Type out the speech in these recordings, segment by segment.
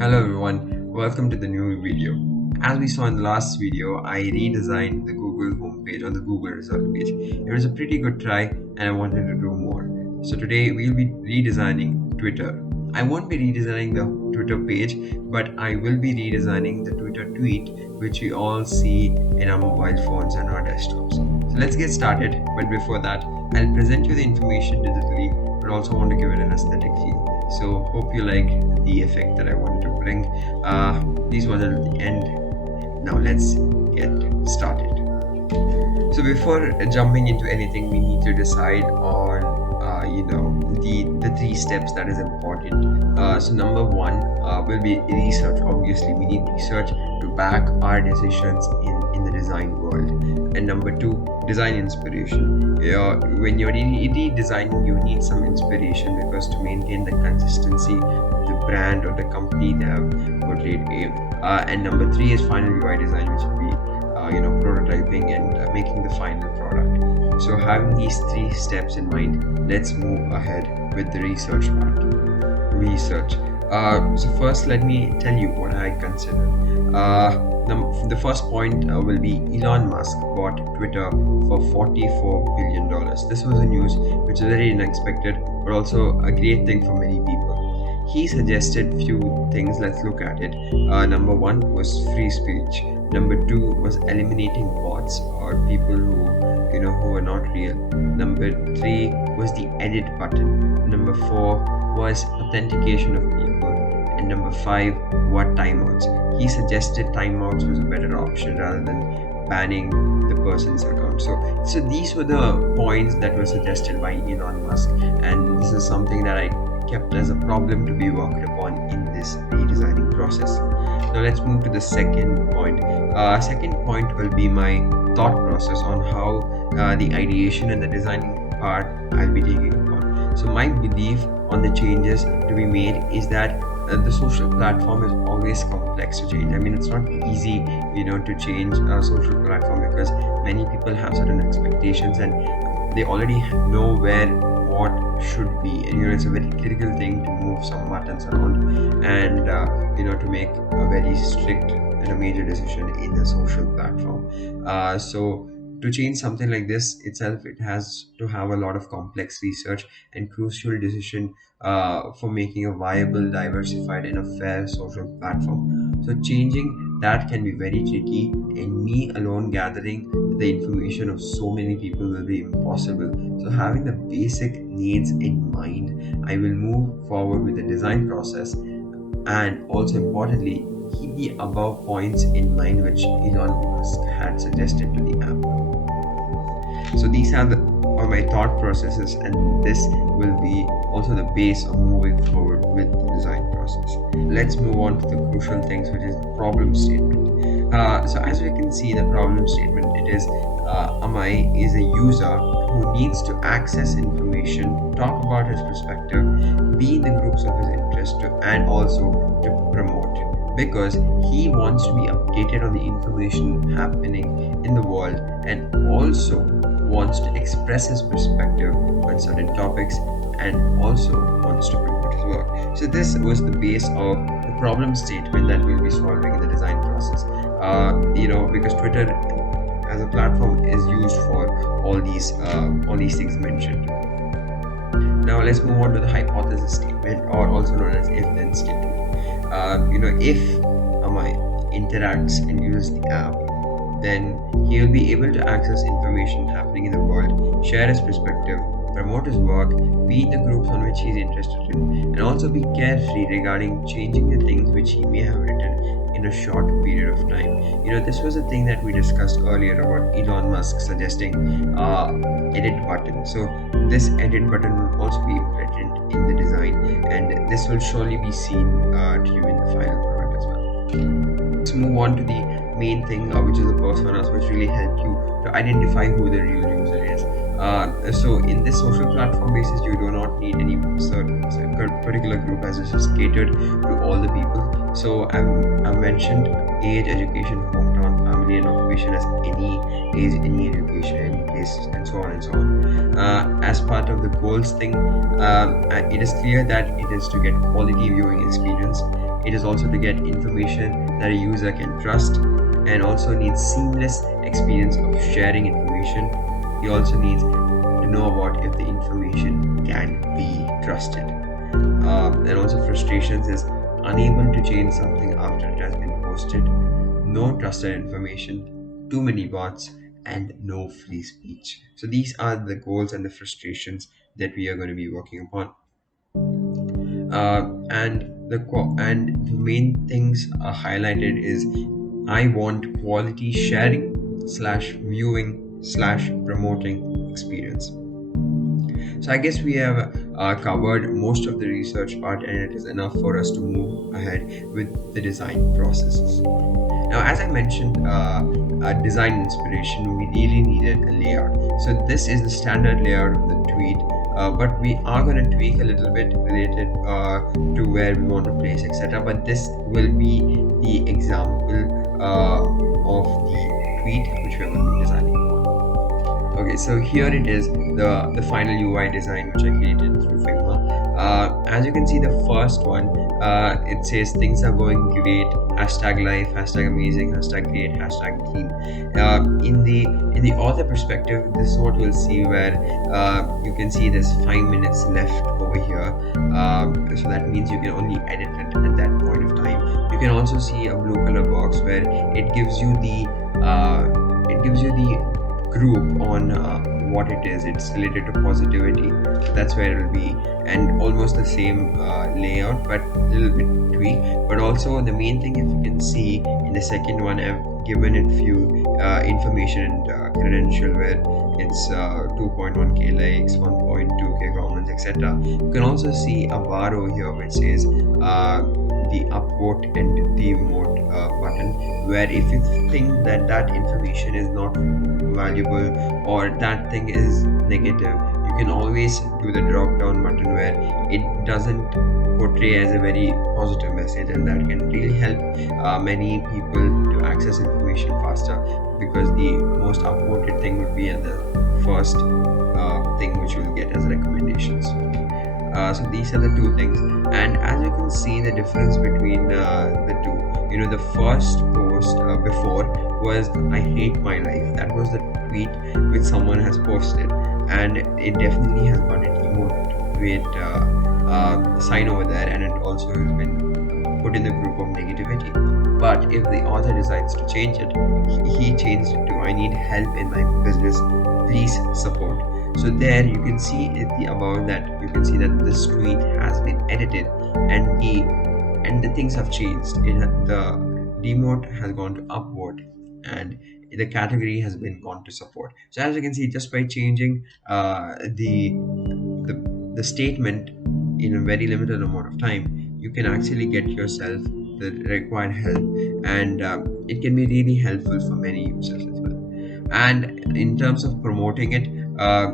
Hello everyone, welcome to the new video. As we saw in the last video, I redesigned the Google homepage on the Google result page. It was a pretty good try and I wanted to do more. So today we'll be redesigning Twitter. I won't be redesigning the Twitter page, but I will be redesigning the Twitter tweet which we all see in our mobile phones and our desktops. So let's get started, but before that, I'll present you the information digitally, but also want to give it an aesthetic feel. So hope you like the effect that I wanted to bring. These were at the end. Now let's get started. So before jumping into anything, we need to decide on the three steps that is important. So number one will be research. Obviously, we need research to back our decisions in the design world. And number two, design inspiration. When you're redesigning, you need some inspiration because to maintain the consistency of the brand or the company they have portrayed. And number three is final UI design, which will be prototyping and making the final product. So having these three steps in mind, let's move ahead with the research part. Research. So first, let me tell you what I consider. The first point will be Elon Musk bought Twitter for $44 billion. This was a news which is very unexpected, but also a great thing for many people. He suggested few things. Let's look at it. Number one was free speech. Number two was eliminating bots or people who are not real. Number three was the edit button. Number four was authentication of people. And number five were timeouts. He suggested timeouts was a better option rather than banning the person's account. So these were the points that were suggested by Elon Musk, and this is something that I kept as a problem to be worked upon in this redesigning process. Now let's move to the second point. Second point will be my thought process on how the ideation and the designing part I'll be taking upon. So my belief on the changes to be made is that the social platform is always complex to change. I mean, it's not easy, to change a social platform because many people have certain expectations and they already know where what should be, and it's a very critical thing to move some buttons around and to make a very strict and a major decision in the social platform. So to change something like this itself, it has to have a lot of complex research and crucial decision for making a viable, diversified, and a fair social platform. So changing that can be very tricky, and me alone gathering the information of so many people will be impossible. So having the basic needs in mind, I will move forward with the design process, and also importantly, keep the above points in mind which Elon Musk had suggested to the app. So these are my thought processes, and this will be also the base of moving forward with the design process. Let's move on to the crucial things, which is the problem statement. So as we can see, the problem statement, it is Amai is a user who needs to access information, talk about his perspective, be in the groups of his interest, and also to promote, because he wants to be updated on the information happening in the world and also wants to express his perspective on certain topics and also wants to promote his work. So this was the base of the problem statement that we'll be solving in the design process. Because Twitter as a platform is used for all these things mentioned. Now let's move on to the hypothesis statement, or also known as if-then statement. If Amai interacts and uses the app, then he will be able to access information happening in the world, share his perspective, promote his work, be in the groups on which he is interested in, and also be carefree regarding changing the things which he may have written in a short period of time. This was a thing that we discussed earlier about Elon Musk suggesting edit button. So this edit button will also be implemented in the design, and this will surely be seen to you in the final product as well. Let's move on to the main thing, which is the personas, which really help you to identify who the real user is. So in this social platform basis, you do not need any certain particular group, as this is catered to all the people. So I mentioned age, education, hometown, family, and occupation as any age, any education, any place, and so on and so on. As part of the goals thing, it is clear that it is to get quality viewing experience, It is also to get information that a user can trust, and also needs seamless experience of sharing information. He also needs to know about if the information can be trusted. And also frustrations is unable to change something after it has been posted, no trusted information, too many bots, and no free speech. So these are the goals and the frustrations that we are going to be working upon. And the main things are highlighted is I want quality sharing slash viewing slash promoting experience. So I guess we have covered most of the research part, and it is enough for us to move ahead with the design processes. Now, as I mentioned, a design inspiration, we really needed a layout. So this is the standard layout of the tweet, but we are going to tweak a little bit related to where we want to place, etc. But this will be the example of the tweet which we are going to be designing. Okay, so here it is, the final UI design which I created through Figma. As you can see, the first one, it says things are going great, hashtag life, hashtag amazing, hashtag great, hashtag clean. In the author perspective, this is what we'll see, where you can see there's 5 minutes left over here. So that means you can only edit it at that point of time. You can also see a blue color box where it gives you the group on what it is. It's related to positivity, so that's where it will be, and almost the same layout, but a little bit tweak. But also the main thing, if you can see in the second one, I've given it few information and credential, where it's 2.1k likes, 1.2k comments, etc. You can also see a bar over here which says the upvote and demote button, where if you think that information is not valuable or that thing is negative, you can always do the drop down button where it doesn't portray as a very positive message, and that can really help many people to access information faster, because the most upvoted thing would be at the first thing which you will get as recommendations. So these are the two things, and as you can see the difference between the two, the first post before was I hate my life. That was the tweet which someone has posted, and it definitely has got a demotivate sign over there, and it also has been put in the group of negativity. But if the author decides to change it, he changed it to I need help in my business, please support. So there you can see it, the above that you can see that this tweet has been edited, and the things have changed. The demote has gone to upvote, and the category has been gone to support. So as you can see, just by changing the statement in a very limited amount of time, you can actually get yourself the required help, and it can be really helpful for many users as well. And in terms of promoting it,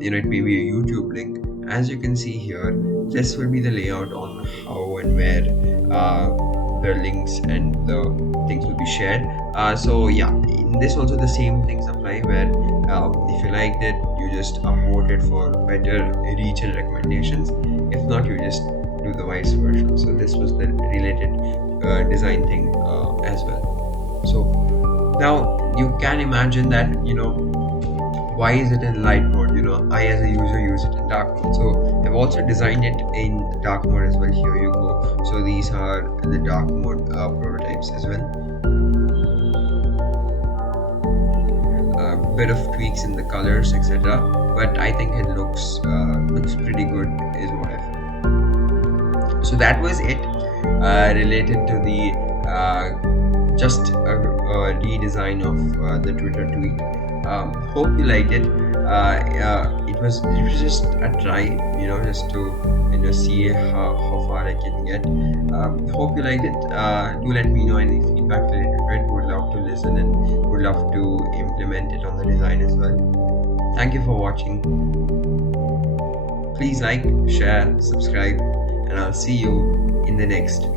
it may be a YouTube link. As you can see here, this will be the layout on how and where the links and the things will be shared. So yeah, in this also the same things apply, where if you liked it, you just upvote it for better reach and recommendations. If not, you just do the vice versa. So this was the related design thing as well. So now you can imagine that, why is it in light mode? I as a user use it in dark mode. So I've also designed it in dark mode as well. Here you go. So these are the dark mode prototypes as well. A bit of tweaks in the colors, etc. But I think it looks pretty good, is what I feel. So that was it related to the just a redesign of the Twitter tweet. Hope you liked it. It was just a try, just to see how far I can get. Hope you liked it. Do let me know any feedback related to it. Would love to listen and would love to implement it on the design as well. Thank you for watching. Please like, share, subscribe, and I'll see you in the next video.